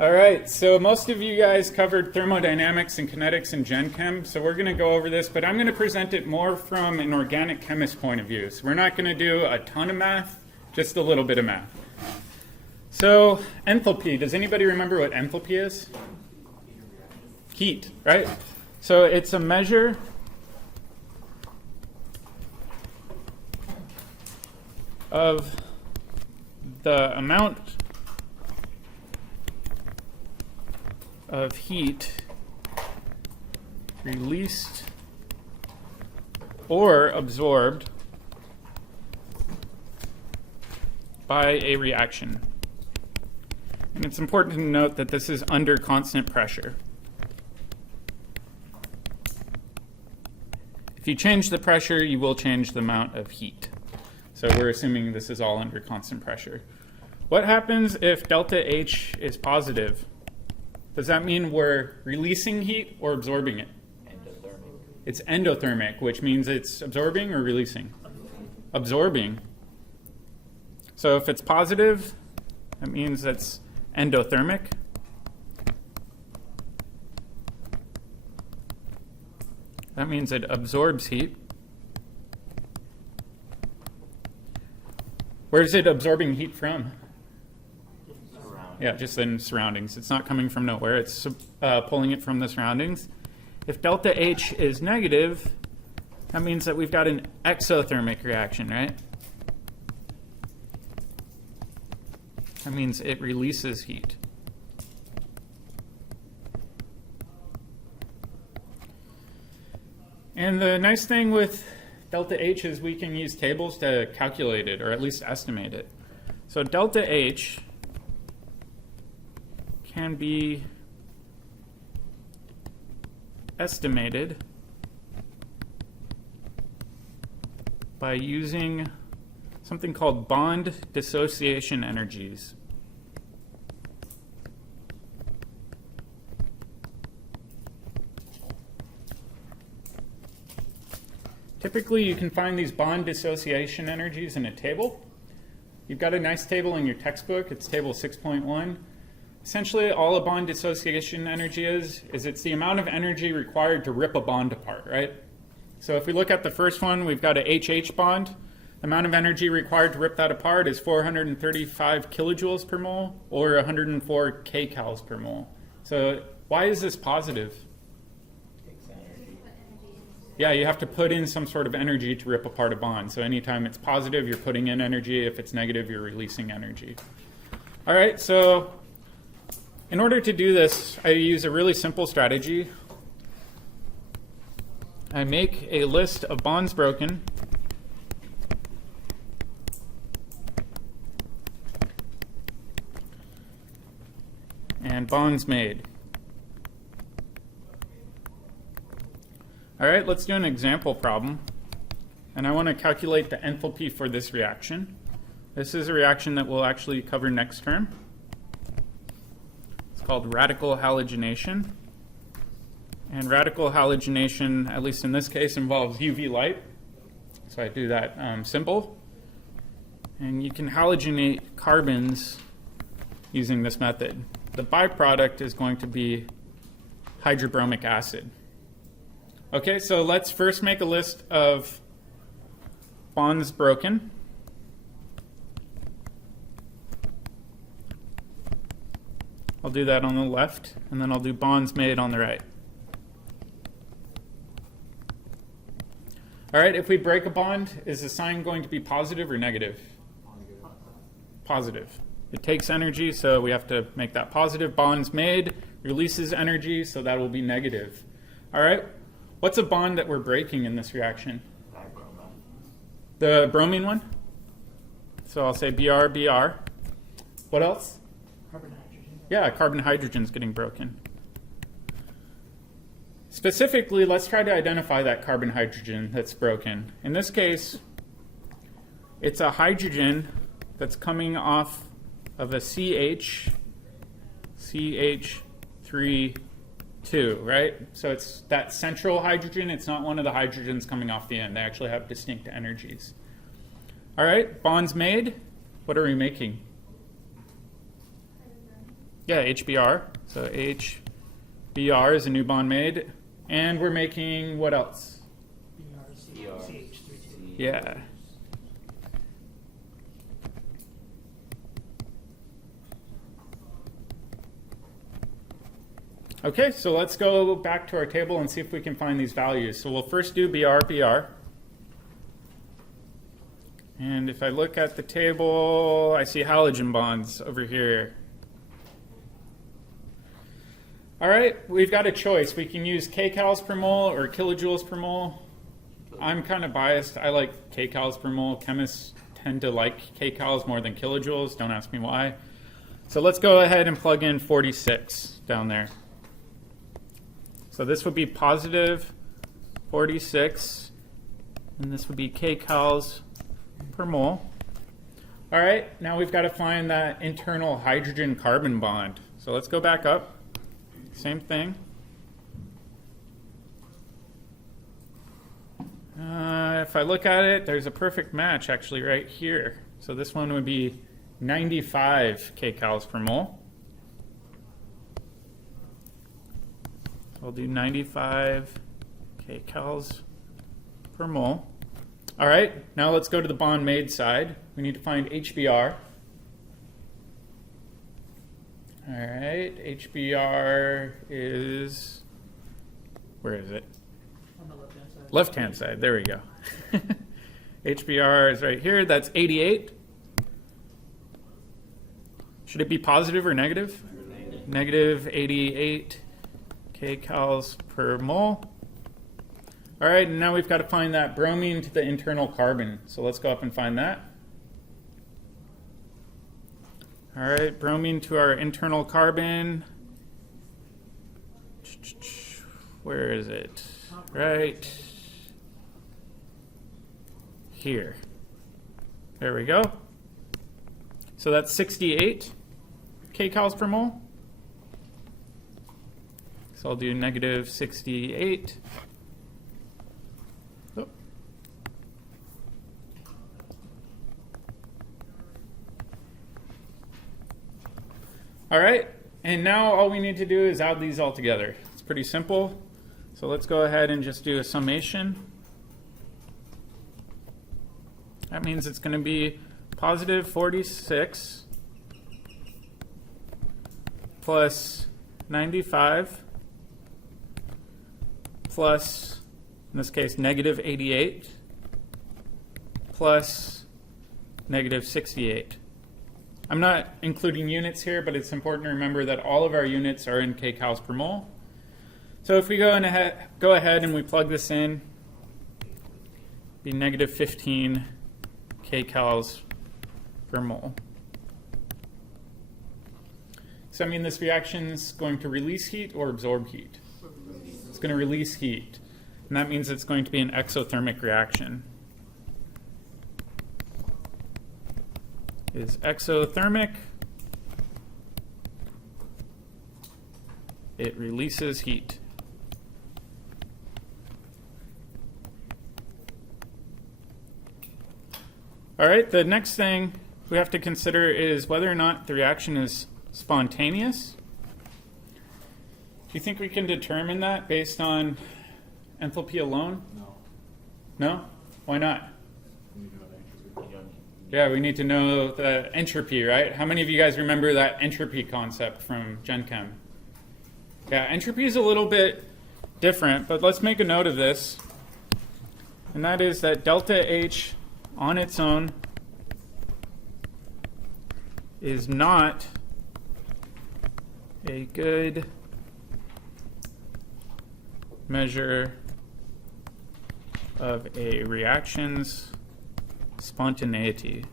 All right, so most of you guys covered thermodynamics and kinetics and Gen Chem, so we're going to go over this, but I'm going to present it more from an organic chemist point of view. So we're not going to do a ton of math, just a little bit of math. So enthalpy, does anybody remember what enthalpy is? Heat, right? So it's a measure of the amount of heat released or absorbed by a reaction. And it's important to note that this is under constant pressure. If you change the pressure, you will change the amount of heat. So we're assuming this is all under constant pressure. What happens if delta H is positive? Does that mean we're releasing heat or absorbing it? Endothermic. It's endothermic, which means it's absorbing or releasing? Absorbing. So if it's positive, that means it's endothermic. That means it absorbs heat. Where is it absorbing heat from? Yeah, just in surroundings. It's not coming from nowhere. It's pulling it from the surroundings. If delta H is negative, that means that we've got an exothermic reaction, right? That means it releases heat. And the nice thing with delta H is we can use tables to calculate it, or at least estimate it. So delta H can be estimated by using something called bond dissociation energies. Typically, you can find these bond dissociation energies in a table. You've got a nice table in your textbook. It's table 6.1. Essentially, all a bond dissociation energy is it's the amount of energy required to rip a bond apart, right? So if we look at the first one, we've got a HH bond. The amount of energy required to rip that apart is 435 kilojoules per mole, or 104 kcals per mole. So why is this positive? Yeah, you have to put in some sort of energy to rip apart a bond. So anytime it's positive, you're putting in energy. If it's negative, you're releasing energy. All right, so in order to do this, I use a really simple strategy. I make a list of bonds broken and bonds made. All right, let's do an example problem. And I want to calculate the enthalpy for this reaction. This is a reaction that we'll actually cover next term. It's called radical halogenation. And radical halogenation, at least in this case, involves UV light. So I do that symbol. And you can halogenate carbons using this method. The byproduct is going to be hydrobromic acid. Okay, so let's first make a list of bonds broken. I'll do that on the left, and then I'll do bonds made on the right. All right, if we break a bond, is the sign going to be positive or negative? Positive. It takes energy, so we have to make that positive. Bonds made releases energy, so that will be negative. All right. What's a bond that we're breaking in this reaction? The bromine one? So I'll say Br, Br. What else? Carbon hydrogen. Yeah, carbon hydrogen's getting broken. Specifically, let's try to identify that carbon hydrogen that's broken. In this case, it's a hydrogen that's coming off of a CH3 2, right? So it's that central hydrogen. It's not one of the hydrogens coming off the end. They actually have distinct energies. All right, bonds made. What are we making? Yeah, HBr. So HBr is a new bond made. And we're making what else? CH3. Yeah. Okay, so let's go back to our table and see if we can find these values. So we'll first do Br. And if I look at the table, I see halogen bonds over here. All right, we've got a choice. We can use kcals per mole or kilojoules per mole. I'm kind of biased. I like kcals per mole. Chemists tend to like kcals more than kilojoules. Don't ask me why. So let's go ahead and plug in 46 down there. So this would be positive 46, and this would be kcals per mole. All right, now we've got to find that internal hydrogen-carbon bond. So let's go back up. Same thing. If I look at it, there's a perfect match actually right here. So this one would be 95 kcals per mole. I'll do 95 kcals per mole. All right, now let's go to the bond made side. We need to find HBr. All right, HBr is, where is it? On the left-hand side. Left-hand side, there we go. HBr is right here, that's 88. Should it be positive or negative? Negative 88 kcals per mole. All right, and now we've got to find that bromine to the internal carbon. So let's go up and find that. All right, bromine to our internal carbon. Where is it? Right here. There we go. So that's 68 kcals per mole. So I'll do negative 68. Oh. All right, and now all we need to do is add these all together. It's pretty simple. So let's go ahead and just do a summation. That means it's going to be positive 46 plus 95 plus, in this case, negative 88 plus negative 68. I'm not including units here, but it's important to remember that all of our units are in kcals per mole. So if we go ahead and we plug this in, it'd be negative 15 kcals per mole. So I mean this reaction's going to release heat or absorb heat? It's going to release heat. And that means it's going to be an exothermic reaction. Is exothermic. It releases heat. All right, the next thing we have to consider is whether or not the reaction is spontaneous. Do you think we can determine that based on enthalpy alone? No. No? Why not? You know entropy. Yeah, we need to know the entropy, right? How many of you guys remember that entropy concept from Gen Chem? Yeah, entropy is a little bit different, but let's make a note of this. And that is that delta H on its own is not a good measure of a reaction's spontaneity.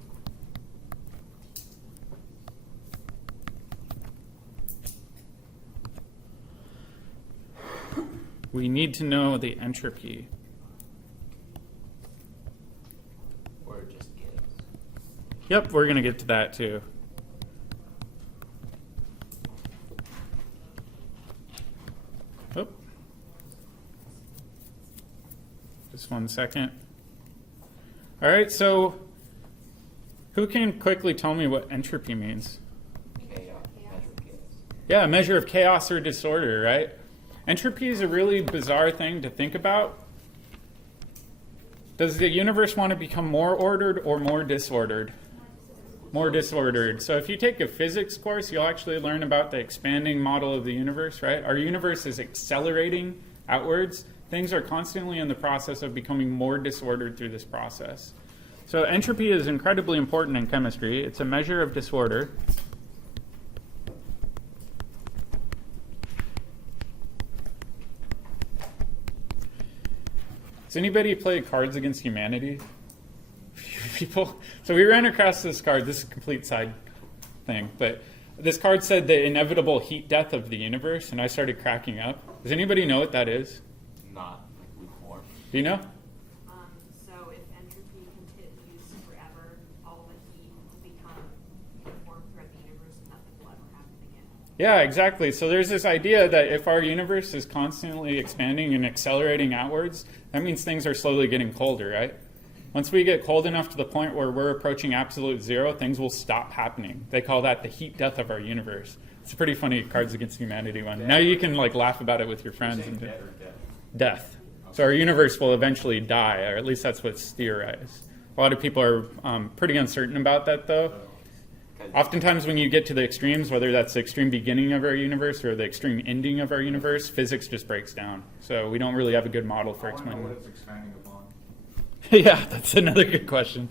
We need to know the entropy. Or just Gibbs. Yep, we're going to get to that too. Oh. Just 1 second. All right, so who can quickly tell me what entropy means? Chaos. Measure Gibbs. Yeah, a measure of chaos or disorder, right? Entropy is a really bizarre thing to think about. Does the universe want to become more ordered or more disordered? More disordered. So if you take a physics course, you'll actually learn about the expanding model of the universe, right? Our universe is accelerating outwards. Things are constantly in the process of becoming more disordered through this process. So entropy is incredibly important in chemistry. It's a measure of disorder. Does anybody play Cards Against Humanity? People. So we ran across this card. This is a complete side thing, but this card said the inevitable heat death of the universe, and I started cracking up. Does anybody know what that is? Not lukewarm. Do you know? So if entropy continues forever, all the heat will become uniform throughout the universe and nothing will ever happen again. Yeah, exactly. So there's this idea that if our universe is constantly expanding and accelerating outwards, that means things are slowly getting colder, right? Once we get cold enough to the point where we're approaching absolute zero, things will stop happening. They call that the heat death of our universe. It's a pretty funny Cards Against Humanity one. Now you can like laugh about it with your friends. You're saying And dead or death? death. So our universe will eventually die, or at least that's what's theorized. A lot of people are pretty uncertain about that, though. Oftentimes when you get to the extremes, whether that's the extreme beginning of our universe or the extreme ending of our universe, physics just breaks down. So we don't really have a good model for I want to know explaining what it's expanding upon. Yeah, that's another good question.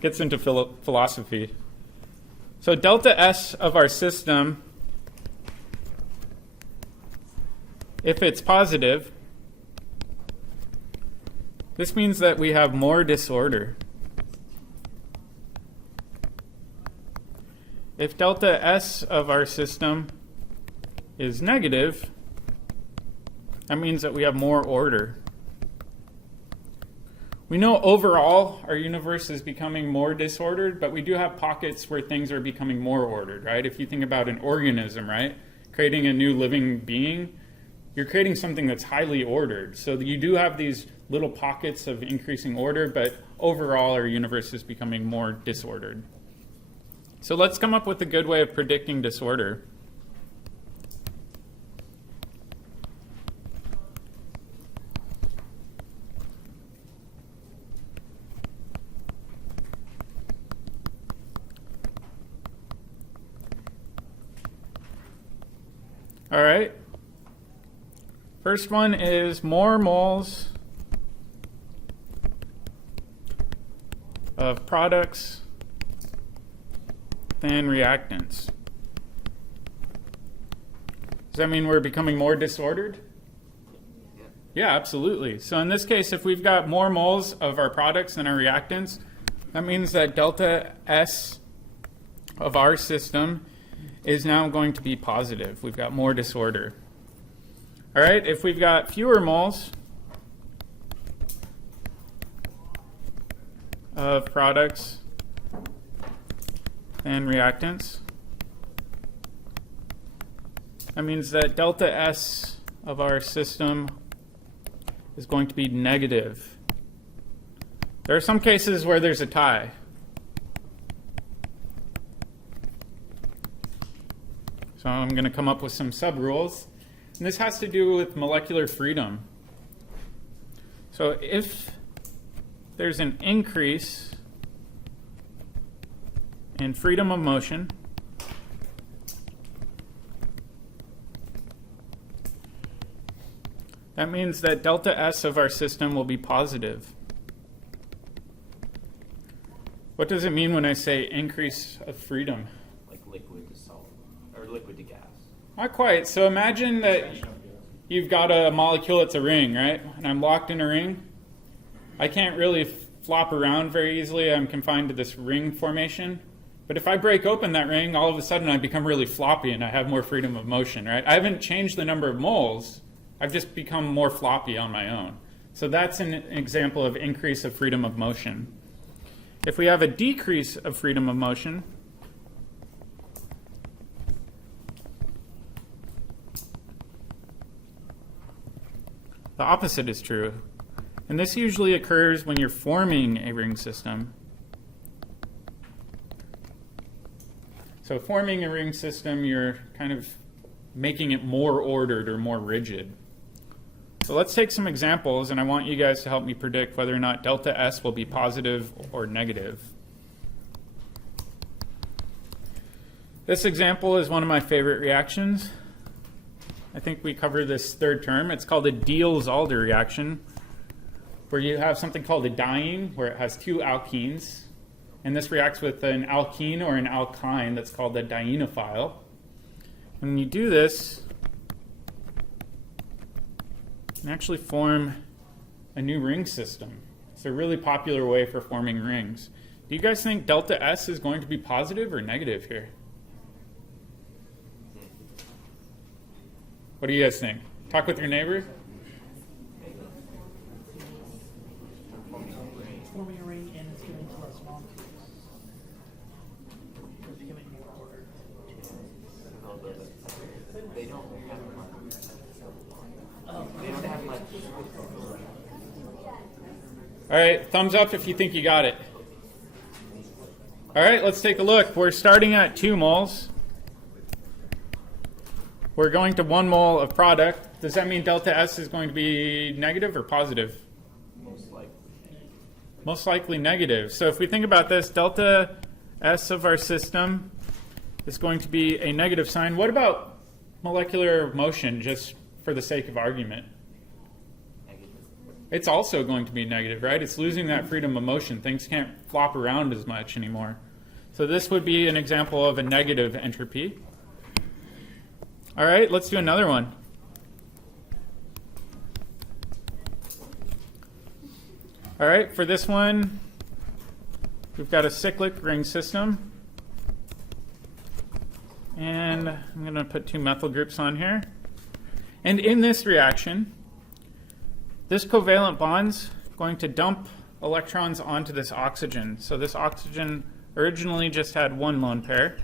Gets into philosophy. So delta S of our system, if it's positive, this means that we have more disorder. If delta S of our system is negative, that means that we have more order. We know overall our universe is becoming more disordered, but we do have pockets where things are becoming more ordered, right? If you think about an organism, right? Creating a new living being, you're creating something that's highly ordered. So you do have these little pockets of increasing order, but overall our universe is becoming more disordered. So let's come up with a good way of predicting disorder. All right. First one is more moles of products than reactants. Does that mean we're becoming more disordered? Yeah, absolutely. So in this case, if we've got more moles of our products than our reactants, that means that delta S of our system is now going to be positive. We've got more disorder. All right, if we've got fewer moles of products than reactants, that means that delta S of our system is going to be negative. There are some cases where there's a tie. So I'm going to come up with some sub-rules. And this has to do with molecular freedom. So if there's an increase in freedom of motion, that means that delta S of our system will be positive. What does it mean when I say increase of freedom? Like liquid to solid, or liquid to gas. Not quite. So imagine that you've got a molecule that's a ring, right? And I'm locked in a ring. I can't really flop around very easily. I'm confined to this ring formation. But if I break open that ring, all of a sudden I become really floppy and I have more freedom of motion, right? I haven't changed the number of moles. I've just become more floppy on my own. So that's an example of increase of freedom of motion. If we have a decrease of freedom of motion, the opposite is true. And this usually occurs when you're forming a ring system. So forming a ring system, you're kind of making it more ordered or more rigid. So let's take some examples, and I want you guys to help me predict whether or not delta S will be positive or negative. This example is one of my favorite reactions. I think we cover this third term. It's called a Diels-Alder reaction, where you have something called a diene, where it has two alkenes. And this reacts with an alkene or an alkyne that's called a dienophile. When you do this, you can actually form a new ring system. It's a really popular way for forming rings. Do you guys think delta S is going to be positive or negative here? What do you guys think? Talk with your neighbor. Forming a ring and it's giving to us molecules. It's giving more order. They don't have much. Oh, They don't have much. All right, thumbs up if you think you got it. All right, let's take a look. We're starting at 2 moles. We're going to 1 mole of product. Does that mean delta S is going to be negative or positive? Most likely. Most likely negative. So if we think about this, delta S of our system is going to be a negative sign. What about molecular motion, just for the sake of argument? Negative. It's also going to be negative, right? It's losing that freedom of motion. Things can't flop around as much anymore. So this would be an example of a negative entropy. All right, let's do another one. All right, for this one, we've got a cyclic ring system. And I'm going to put 2 methyl groups on here. And in this reaction, this covalent bond's going to dump electrons onto this oxygen. So this oxygen originally just had 1 lone pair,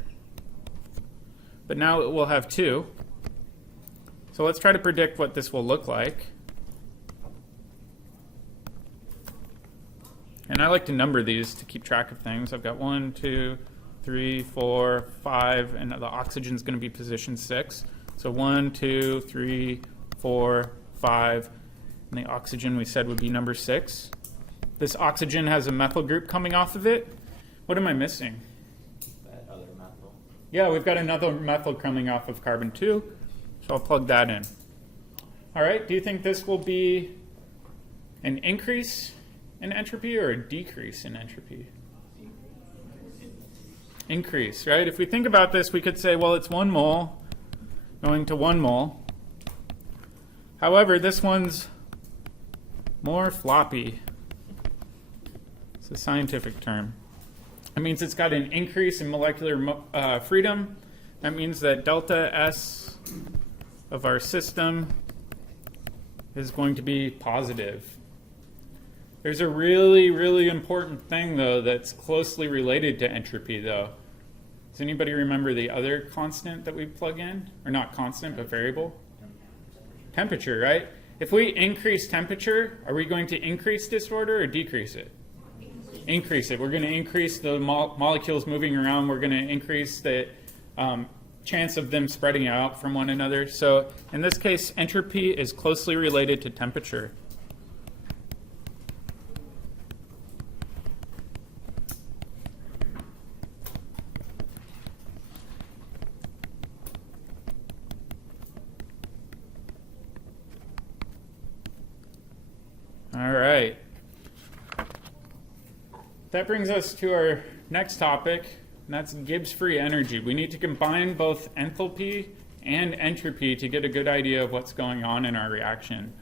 but now it will have 2. So let's try to predict what this will look like. And I like to number these to keep track of things. I've got 1, 2, 3, 4, 5, and the oxygen's going to be position 6. So 1, 2, 3, 4, 5, and the oxygen we said would be number 6. This oxygen has a methyl group coming off of it. What am I missing? That other methyl. Yeah, we've got another methyl coming off of carbon 2, so I'll plug that in. All right, do you think this will be an increase in entropy or a decrease in entropy? Increase, right? If we think about this, we could say, well, it's 1 mole going to 1 mole. However, this one's more floppy. It's a scientific term. It means it's got an increase in molecular freedom. That means that delta S of our system is going to be positive. There's a really, really important thing, though, that's closely related to entropy, though. Does anybody remember the other constant that we plug in? Or not constant, but variable? Temperature, right? If we increase temperature, are we going to increase disorder or decrease it? Increase it. We're going to increase the molecules moving around. We're going to increase the chance of them spreading out from one another. So in this case, entropy is closely related to temperature. All right. That brings us to our next topic, and that's Gibbs free energy. We need to combine both enthalpy and entropy to get a good idea of what's going on in our reaction.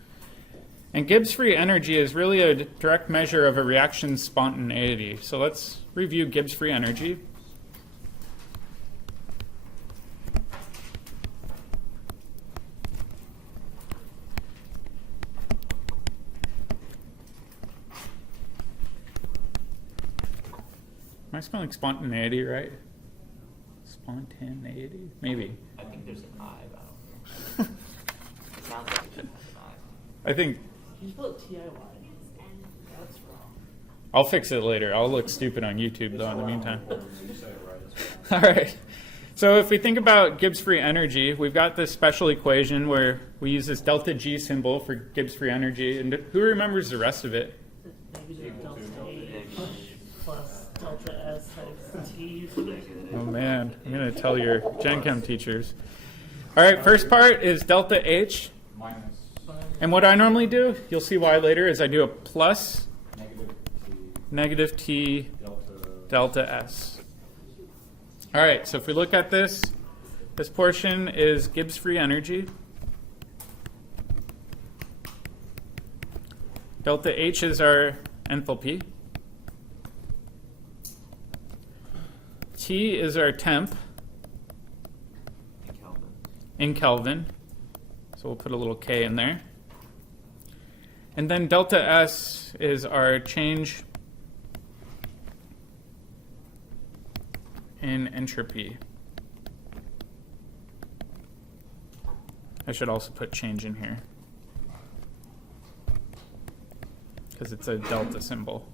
And Gibbs free energy is really a direct measure of a reaction's spontaneity. So let's review Gibbs free energy. Am I spelling spontaneity right? Spontaneity? Maybe. I think there's an I, but I don't know. It sounds like it should have an I. I think you spell it T-I-Y. That's wrong. I'll fix it later. I'll look stupid on YouTube, though, in the meantime. All right. So if we think about Gibbs free energy, we've got this special equation where we use this delta G symbol for Gibbs free energy. And who remembers the rest of it? Negative delta H plus delta S times T. Oh man, I'm going to tell your Gen Chem teachers. All right, first part is delta H. Minus And what I normally do, you'll see why later, is I do a plus negative T negative T delta S. All right, so if we look at this portion is Gibbs free energy. Delta H is our enthalpy. T is our temp in Kelvin. in Kelvin. So we'll put a little K in there. And then delta S is our change in entropy. I should also put change in here because it's a delta symbol.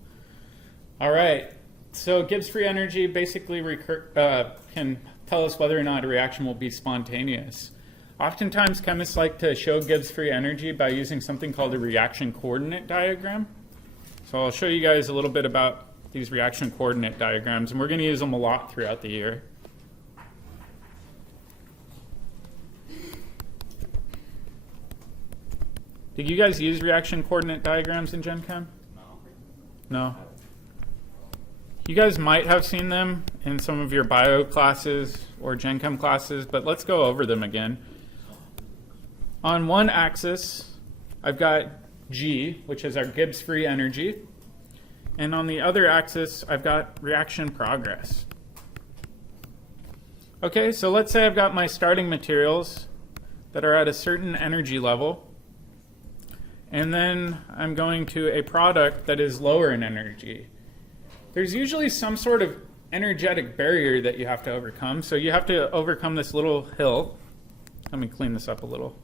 All right, so Gibbs free energy basically can tell us whether or not a reaction will be spontaneous. Oftentimes chemists like to show Gibbs free energy by using something called a reaction coordinate diagram. So I'll show you guys a little bit about these reaction coordinate diagrams, and we're going to use them a lot throughout the year. Did you guys use reaction coordinate diagrams in Gen Chem? No? You guys might have seen them in some of your bio classes or Gen Chem classes, but let's go over them again. On one axis, I've got G, which is our Gibbs free energy. And on the other axis, I've got reaction progress. Okay, so let's say I've got my starting materials that are at a certain energy level. And then I'm going to a product that is lower in energy. There's usually some sort of energetic barrier that you have to overcome. So you have to overcome this little hill. Let me clean this up a little.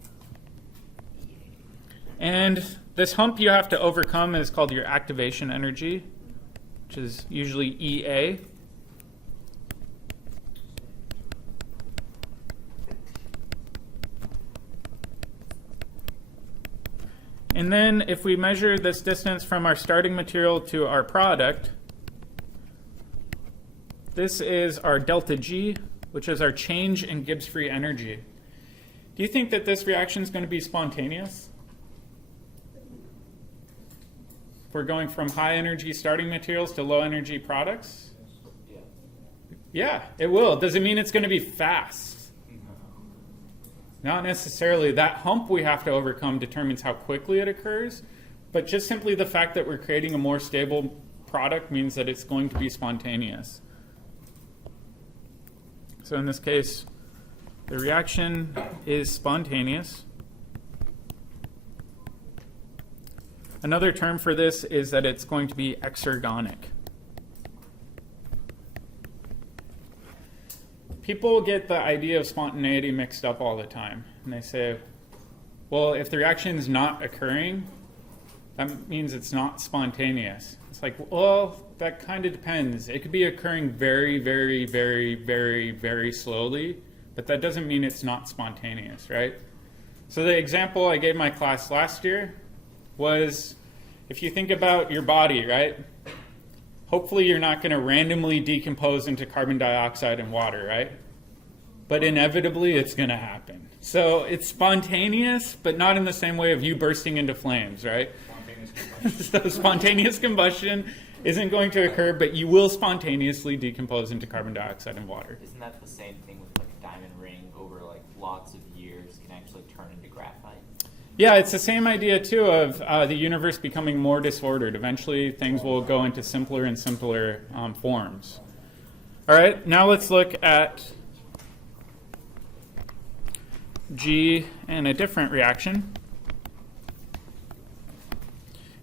And this hump you have to overcome is called your activation energy, which is usually EA. And then if we measure this distance from our starting material to our product, this is our delta G, which is our change in Gibbs free energy. Do you think that this reaction is going to be spontaneous? If we're going from high energy starting materials to low energy products? Yeah. Yeah, it will. Does it mean it's going to be fast? Not necessarily. That hump we have to overcome determines how quickly it occurs, but just simply the fact that we're creating a more stable product means that it's going to be spontaneous. So in this case, the reaction is spontaneous. Another term for this is that it's going to be exergonic. People get the idea of spontaneity mixed up all the time. And they say, well, if the reaction is not occurring, that means it's not spontaneous. It's like, well, that kind of depends. It could be occurring very, very, very, very, very slowly, but that doesn't mean it's not spontaneous, right? So the example I gave my class last year was, if you think about your body, right? Hopefully you're not going to randomly decompose into carbon dioxide and water, right? But inevitably it's going to happen. So it's spontaneous, but not in the same way of you bursting into flames, right? So spontaneous combustion isn't going to occur, but you will spontaneously decompose into carbon dioxide and water. Isn't that the same thing with like a diamond ring over like lots of years can actually turn into graphite? Yeah, it's the same idea, too, of the universe becoming more disordered. Eventually, things will go into simpler and simpler forms. All right, now let's look at G and a different reaction.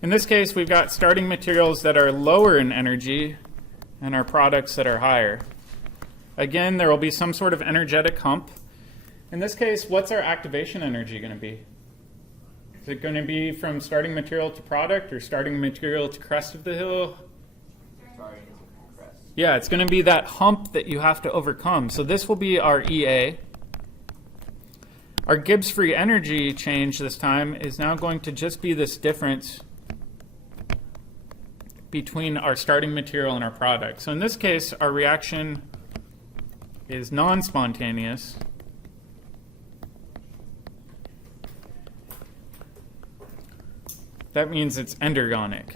In this case, we've got starting materials that are lower in energy and our products that are higher. Again, there will be some sort of energetic hump. In this case, what's our activation energy going to be? Is it going to be from starting material to product or starting material to crest of the hill? Starting to crest. Yeah, it's going to be that hump that you have to overcome. So this will be our EA. Our Gibbs free energy change this time is now going to just be this difference between our starting material and our product. So in this case, our reaction is non-spontaneous. That means it's endergonic.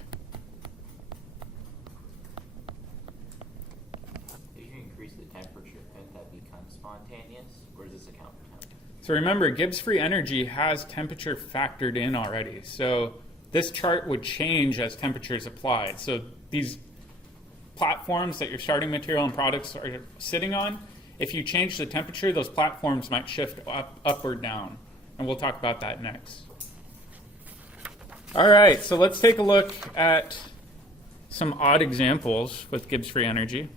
If you increase the temperature, couldn't that become spontaneous? Or does this account for temperature? So remember, Gibbs free energy has temperature factored in already. So this chart would change as temperature is applied. So these platforms that your starting material and products are sitting on, if you change the temperature, those platforms might shift up or down. And we'll talk about that next. All right, so let's take a look at some odd examples with Gibbs free energy.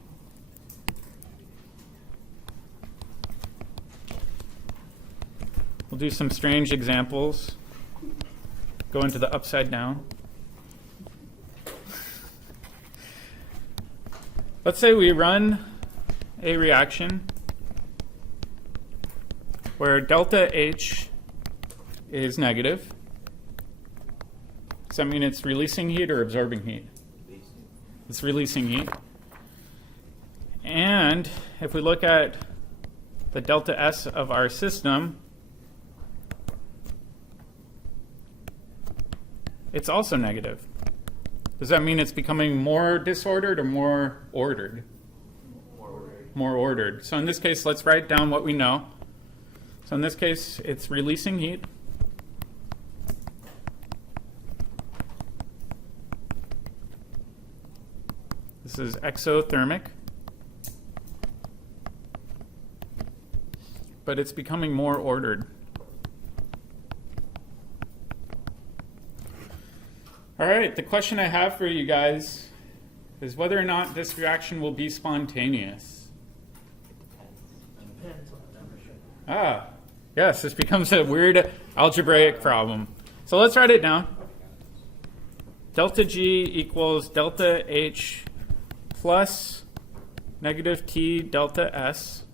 We'll do some strange examples. Go into the upside down. Let's say we run a reaction where delta H is negative. Does that mean it's releasing heat or absorbing heat? It's releasing heat. And if we look at the delta S of our system, it's also negative. Does that mean it's becoming more disordered or more ordered? More ordered. More ordered. So in this case, let's write down what we know. So in this case, it's releasing heat. This is exothermic. But it's becoming more ordered. All right, the question I have for you guys is whether or not this reaction will be spontaneous. Depends on the temperature. Ah, yes, this becomes a weird algebraic problem. So let's write it down. Delta G equals delta H plus negative T delta S.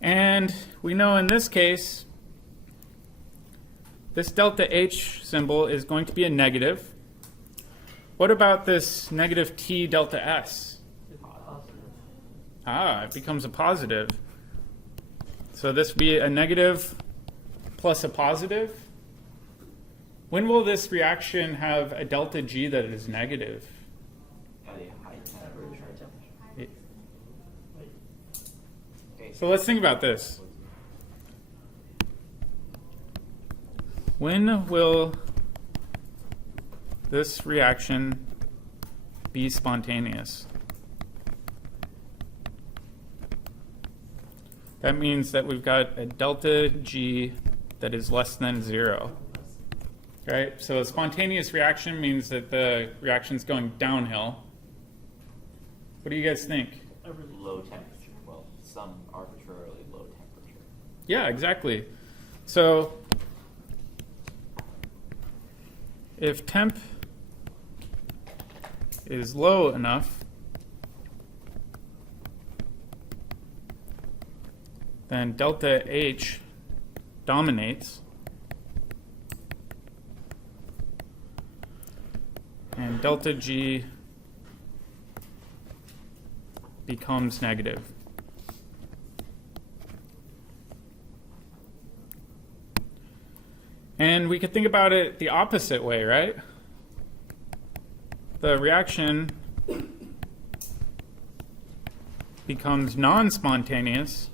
And we know in this case, this delta H symbol is going to be a negative. What about this negative T delta S? It's positive. Ah, it becomes a positive. So this would be a negative plus a positive. When will this reaction have a delta G that is negative? At a high temperature. Wait. Okay, So let's think about this. When will this reaction be spontaneous? That means that we've got a delta G that is less than 0. Right? So a spontaneous reaction means that the reaction's going downhill. What do you guys think? A really low temperature. Well, some arbitrarily low temperature. Yeah, exactly. So if temp is low enough, then delta H dominates, and delta G becomes negative. And we could think about it the opposite way, right? The reaction becomes non-spontaneous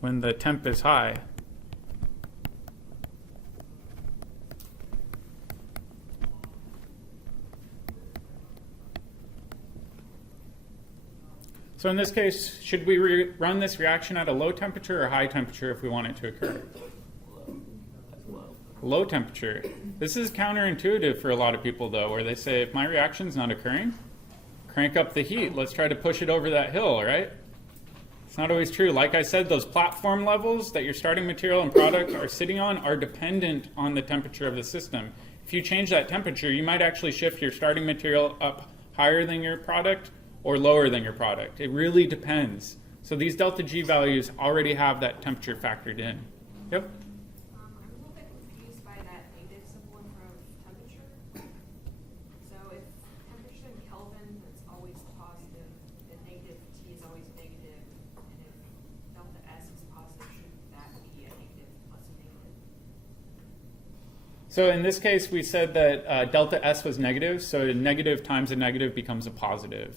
when the temp is high. So in this case, should we run this reaction at a low temperature or high temperature if we want it to occur? Low. That's low. Low temperature. This is counterintuitive for a lot of people, though, where they say, if my reaction's not occurring, crank up the heat. Let's try to push it over that hill, right? It's not always true. Like I said, those platform levels that your starting material and product are sitting on are dependent on the temperature of the system. If you change that temperature, you might actually shift your starting material up higher than your product or lower than your product. It really depends. So these delta G values already have that temperature factored in. Yep. I'm a little bit confused by that negative symbol in front of temperature. So if temperature in Kelvin, it's always positive, then negative T is always negative, and if delta S is positive, shouldn't that be a negative plus a negative? So in this case, we said that delta S was negative, so a negative times a negative becomes a positive,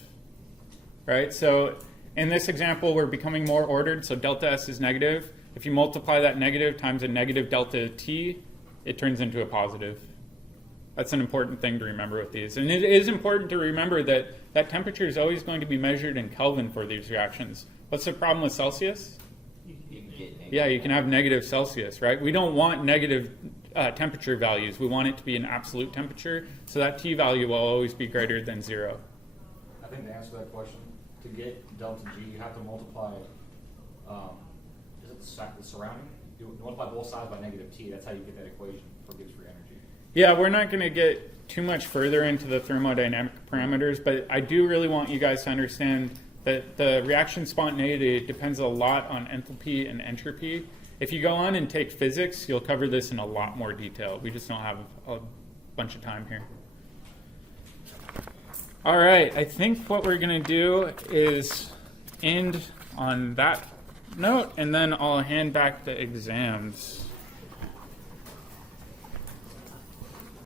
right? So in this example, we're becoming more ordered, so delta S is negative. If you multiply that negative times a negative delta T, it turns into a positive. That's an important thing to remember with these. And it is important to remember that that temperature is always going to be measured in Kelvin for these reactions. What's the problem with Celsius? You can get negative. Yeah, you can have negative Celsius, right? We don't want negative temperature values. We want it to be an absolute temperature, so that T value will always be greater than 0. I think to answer that question, to get delta G, you have to multiply, is it the surrounding? You multiply both sides by negative T. That's how you get that equation for Gibbs free energy. Yeah, we're not going to get too much further into the thermodynamic parameters, but I do really want you guys to understand that the reaction spontaneity depends a lot on enthalpy and entropy. If you go on and take physics, you'll cover this in a lot more detail. We just don't have a bunch of time here. All right, I think what we're going to do is end on that note, and then I'll hand back the exams.